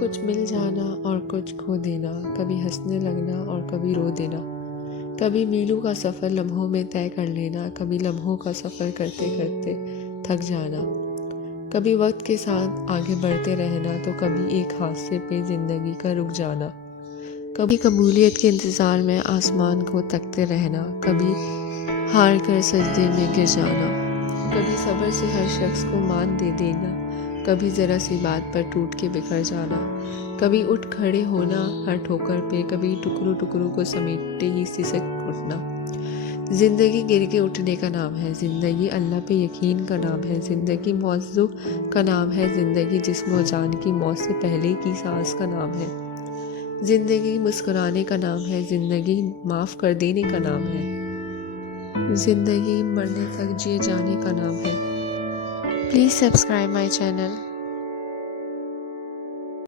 کچھ مل جانا اور کچھ کھو دینا، کبھی ہنسنے لگنا اور کبھی رو دینا، کبھی میلوں کا سفر لمحوں میں طے کر لینا، کبھی لمحوں کا سفر کرتے کرتے تھک جانا، کبھی وقت کے ساتھ آگے بڑھتے رہنا تو کبھی ایک حادثے پہ زندگی کا رک جانا، کبھی قبولیت کے انتظار میں آسمان کو تکتے رہنا، کبھی ہار کر سجدے میں گر جانا، کبھی صبر سے ہر شخص کو مان دے دینا، کبھی ذرا سی بات پر ٹوٹ کے بکھر جانا، کبھی اٹھ کھڑے ہونا ہر ٹھوکر پہ، کبھی ٹکڑوں ٹکڑوں کو سمیٹتے ہی سسک اٹھنا۔ زندگی گر کے اٹھنے کا نام ہے، زندگی اللہ پہ یقین کا نام ہے، زندگی موضوع کا نام ہے، زندگی جسم و جان کی موت سے پہلے کی سانس کا نام ہے، زندگی مسکرانے کا نام ہے، زندگی معاف کر دینے کا نام ہے، زندگی مرنے تک جیے جانے کا نام ہے۔ Please subscribe my channel.